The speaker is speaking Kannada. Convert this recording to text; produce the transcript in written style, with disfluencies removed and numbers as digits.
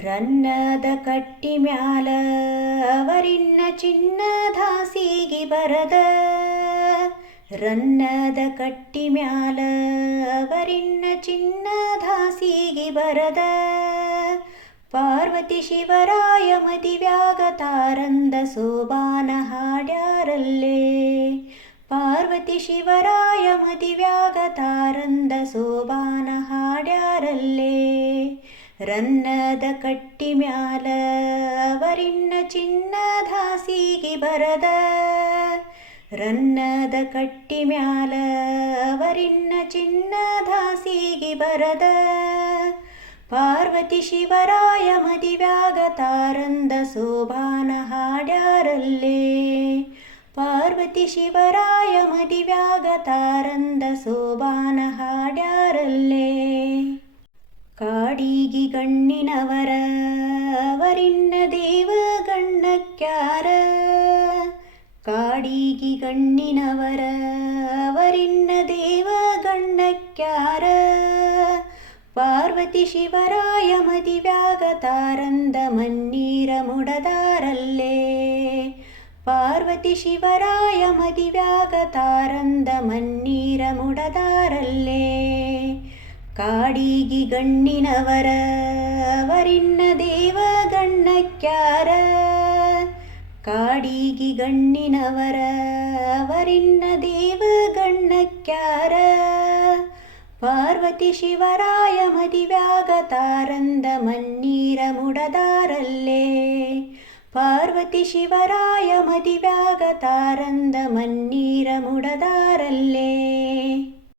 ರನ್ನದ ಕಟ್ಟಿ ಮ್ಯಾಲ ಅವರಿನ್ನ ಚಿನ್ನದ ಹಾಸಿಗೆ ಬರದ. ರನ್ನದ ಕಟ್ಟಿ ಮ್ಯಾಲ ಅವರಿನ್ನ ಚಿನ್ನದ ಹಾಸಿಗೆ ಬರದ. ಪಾರ್ವತಿ ಶಿವರಾಯ ಮದಿವ್ಯಾಗ ತಾರಂದ ಸೋಬಾನ ಹಾಡ್ಯಾರಲ್ಲೇ. ಪಾರ್ವತಿ ಶಿವರಾಯ ಮದಿವ್ಯಾಗ ತಾರಂದ ಸೋಬಾನ ಹಾಡ್ಯಾರಲ್ಲೇ. ರನ್ನದ ಕಟ್ಟಿ ಮ್ಯಾಲ ಅವರಿನ್ನ ಚಿನ್ನದ ಹಾಸಿಗೆ ಬರದ. ರನ್ನದ ಕಟ್ಟಿ ಮ್ಯಾಲ ಅವರಿನ್ನ ಚಿನ್ನದ ಹಾಸಿಗೆ ಬರದ. ಪಾರ್ವತಿ ಶಿವರಾಯ ಮದಿವ್ಯಾಗ ತಾರಂದ ಸೋಬಾನ ಹಾಡ್ಯಾರಲ್ಲೇ. ಪಾರ್ವತಿ ಶಿವರಾಯ ಮದಿವ್ಯಾಗ ತಾರಂದ ಸೋಬಾನ ಹಾಡ್ಯಾರಲ್ಲೇ. ಕಾಡಿಗಿ ಗಣ್ಣಿನವರ ಅವರಿನ್ನ ದೇವ ಗಣ್ಣಕ್ಯಾರ. ಕಾಡಿಗಿ ಗಣ್ಣಿನವರ ಅವರಿನ್ನ ದೇವ ಗಣ್ಣಕ್ಯಾರ. ಪಾರ್ವತಿ ಶಿವರಾಯ ಮದಿವ್ಯಾಗ ತಾರಂದ ಮನ್ನೀರ ಮುಡದಾರಲ್ಲೇ. ಪಾರ್ವತಿ ಶಿವರಾಯ ಮದಿವ್ಯಾಗ ತಾರಂದ ಮನ್ನೀರ ಮುಡದಾರಲ್ಲೇ. ಕಾಡಿಗಿ ಗಣ್ಣಿನವರ ಅವರಿನ್ನ ದೇವ ಗಣ್ಣಕ್ಯಾರ. ಕಾಡಿಗಿ ಗಣ್ಣಿನವರ ಅವರಿನ್ನ ದೇವ ಗಣ್ಣಕ್ಯಾರ. ಪಾರ್ವತಿ ಶಿವರಾಯ ಮದಿವ್ಯಾಗ ತಾರಂದ ಮನ್ನೀರ ಮುಡದಾರಲ್ಲೇ. ಪಾರ್ವತಿ ಶಿವರಾಯ ಮದಿವ್ಯಾಗ ತಾರಂದ ಮನ್ನೀರ ಮುಡದಾರಲ್ಲೇ.